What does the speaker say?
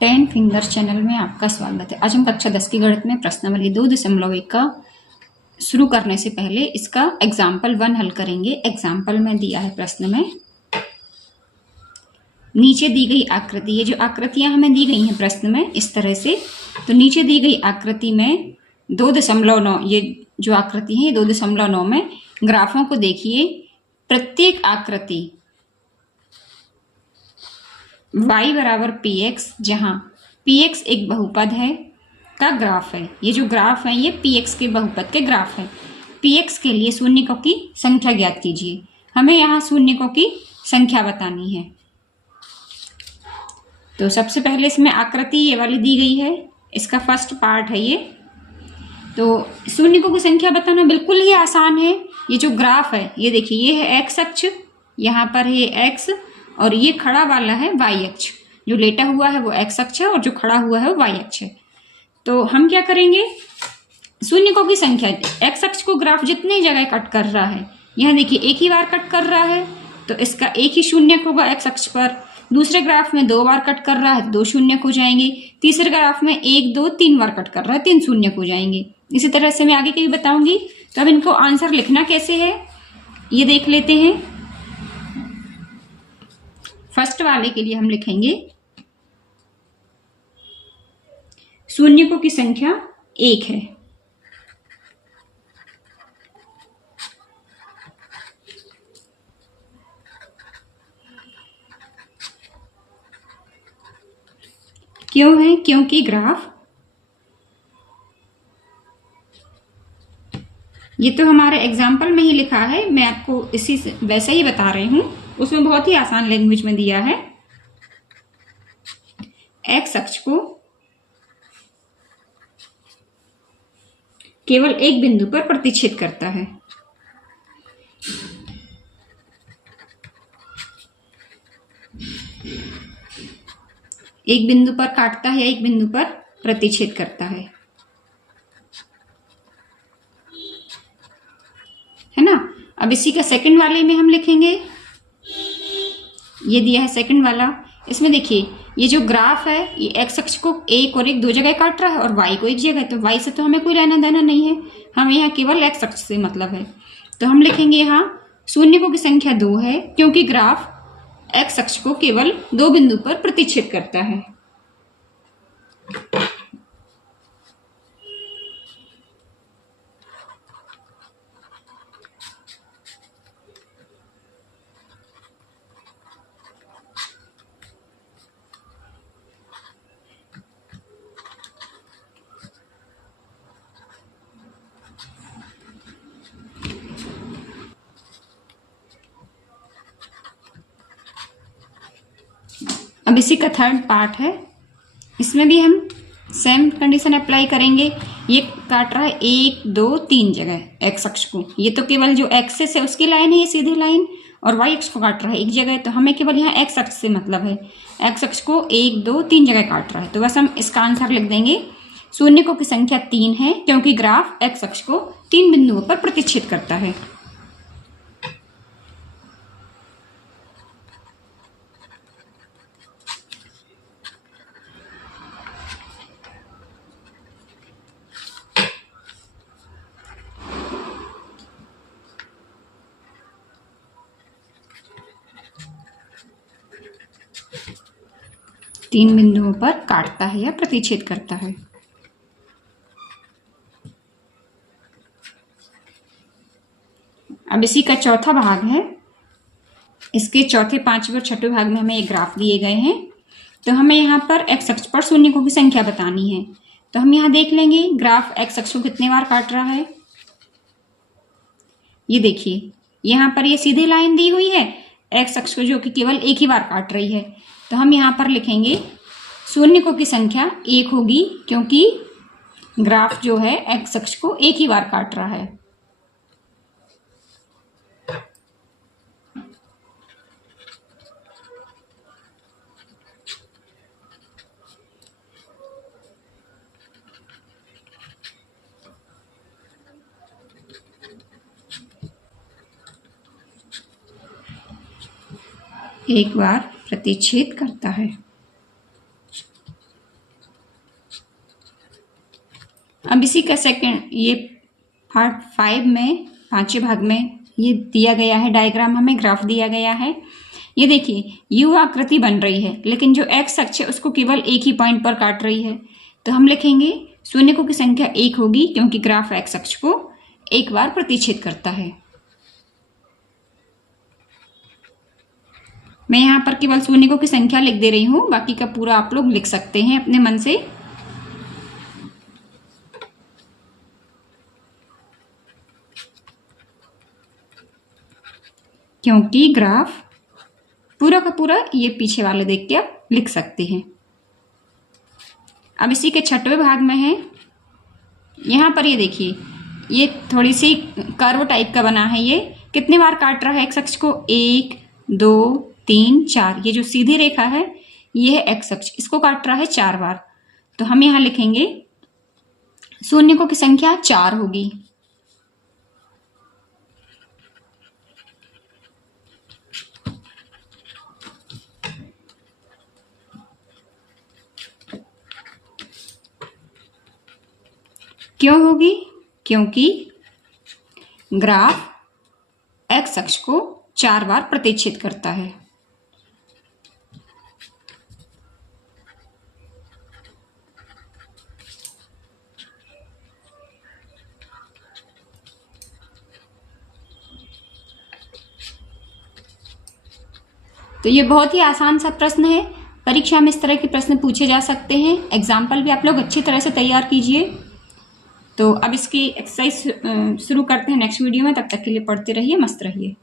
10 fingers channel में आपका स्वागत है। आज हम कक्षा 10 की गणित में प्रश्नावली 2.1 का शुरू करने से पहले इसका एग्जाम्पल 1 हल करेंगे। एग्जाम्पल में दिया है प्रश्न में नीचे दी गई आकृति, ये जो आकृतियां हमें दी गई हैं प्रश्न में इस तरह से, तो नीचे दी गई आकृति में 2.9, ये जो आकृति है 2.9 में ग्राफों को देखिए। प्रत्येक आकृति y बराबर px, जहां px एक बहुपद है का ग्राफ है। ये जो ग्राफ है ये px के बहुपद के ग्राफ है। px के लिए शून्यकों की संख्या ज्ञात कीजिए। हमें यहाँ शून्यकों की संख्या बतानी है। तो सबसे पहले इसमें आकृति ये वाली दी गई है, इसका फर्स्ट पार्ट है ये। तो शून्यकों की संख्या बताना बिल्कुल ही आसान है। ये जो ग्राफ है ये देखिए, ये है x अक्ष, यहाँ पर है x और ये खड़ा वाला है y अक्ष। जो लेटा हुआ है वो x अक्ष है और जो खड़ा हुआ है वो y अक्ष है। तो हम क्या करेंगे, शून्यकों की संख्या, x अक्ष को ग्राफ जितने जगह कट कर रहा है, यहाँ देखिए एक ही बार कट कर रहा है तो इसका एक ही शून्यक होगा x अक्ष पर। दूसरे ग्राफ में 2 बार कट कर रहा है, 2 शून्यक हो जाएंगे। तीसरे ग्राफ में 1, 2, 3 बार कट कर रहा है, 3 शून्यक हो जाएंगे। इसी तरह से मैं आगे के भी बताऊंगी। तो अब इनको आंसर लिखना कैसे है ये देख लेते हैं। फर्स्ट वाले के लिए हम लिखेंगे शून्यकों की संख्या 1 है। क्यों है? क्योंकि ग्राफ, ये तो हमारे एग्जाम्पल में ही लिखा है, मैं आपको इसी से वैसे ही बता रही हूं। उसमें बहुत ही आसान लैंग्वेज में दिया है। एक्स अक्ष को केवल एक बिंदु पर प्रतिच्छेद करता है। एक बिंदु पर काटता है, एक बिंदु पर प्रतिच्छेद करता है ना। अब इसी का सेकंड वाले में हम लिखेंगे, ये दिया है सेकंड वाला। इसमें देखिए ये जो ग्राफ है ये एक्स अक्ष को एक और एक 2 जगह काट रहा है और वाई को एक जगह। तो वाई से तो हमें कोई लेना देना नहीं है, हमें यहाँ केवल एक्स अक्ष से मतलब है। तो हम लिखेंगे यहाँ शून्यकों की संख्या 2 है, क्योंकि ग्राफ एक्स अक्ष को केवल 2 बिंदु पर प्रतिच्छेद करता है। अब इसी का थर्ड पार्ट है, इसमें भी हम सेम कंडीशन अप्लाई करेंगे। ये काट रहा है 1, 2, 3 जगह एक्स अक्ष को। ये तो केवल जो एक्सिस है उसकी लाइन है, ये सीधी लाइन, और वाई अक्ष को काट रहा है एक जगह। तो हमें केवल यहाँ एक्स अक्ष से मतलब है, एक्स अक्ष को 1, 2, 3 जगह काट रहा है। तो बस हम इसका आंसर लिख देंगे शून्यकों की संख्या 3 है, क्योंकि ग्राफ एक्स अक्ष को 3 बिंदुओं पर प्रतिच्छेद करता है। तीन बिंदुओं पर काटता है या प्रतिच्छेद करता है। अब इसी का चौथा भाग है। इसके चौथे, पांचवें और छठे भाग में हमें एक ग्राफ दिए गए हैं। तो हमें यहाँ पर एक्स अक्ष पर शून्यकों की संख्या बतानी है। तो हम यहाँ देख लेंगे ग्राफ एक्स अक्ष को कितने बार काट रहा है। ये देखिए यहाँ पर ये सीधी लाइन दी हुई है एक्स अक्ष को, जो कि केवल एक ही बार काट रही है। तो हम यहाँ पर लिखेंगे शून्यकों की संख्या 1 होगी, क्योंकि ग्राफ जो है एक्स अक्ष को एक ही बार काट रहा है। एक बार प्रतिच्छेद करता है। अब इसी का सेकंड ये पार्ट 5 में 5वें भाग में ये दिया गया है डायग्राम, हमें ग्राफ दिया गया है। ये देखिए यू आकृति बन रही है, लेकिन जो एक्स अक्ष है उसको केवल एक ही पॉइंट पर काट रही है। तो हम लिखेंगे शून्यकों की संख्या 1 होगी, क्योंकि ग्राफ एक्स अक्ष को एक बार प्रतिच्छेद करता है। मैं यहाँ पर केवल शून्यकों की संख्या लिख दे रही हूँ, बाकी का पूरा आप लोग लिख सकते हैं अपने मन से। क्योंकि ग्राफ पूरा का पूरा ये पीछे वाले देख के आप लिख सकते हैं। अब इसी के 6वें भाग में है, यहाँ पर ये देखिए ये थोड़ी सी कर्व टाइप का बना है। ये कितने बार काट रहा है एक्स अक्ष को? 1 2 3 4। ये जो सीधी रेखा है ये है एक्स अक्ष, इसको काट रहा है 4 बार। तो हम यहाँ लिखेंगे शून्यकों की संख्या 4 होगी। क्यों होगी? क्योंकि ग्राफ एक्स अक्ष को 4 बार प्रतिच्छेद करता है। तो ये बहुत ही आसान सा प्रश्न है। परीक्षा में इस तरह के प्रश्न पूछे जा सकते हैं। एग्जाम्पल भी आप लोग अच्छी तरह से तैयार कीजिए। तो अब इसकी एक्सरसाइज शुरू करते हैं नेक्स्ट वीडियो में। तब तक के लिए पढ़ते रहिए, मस्त रहिए।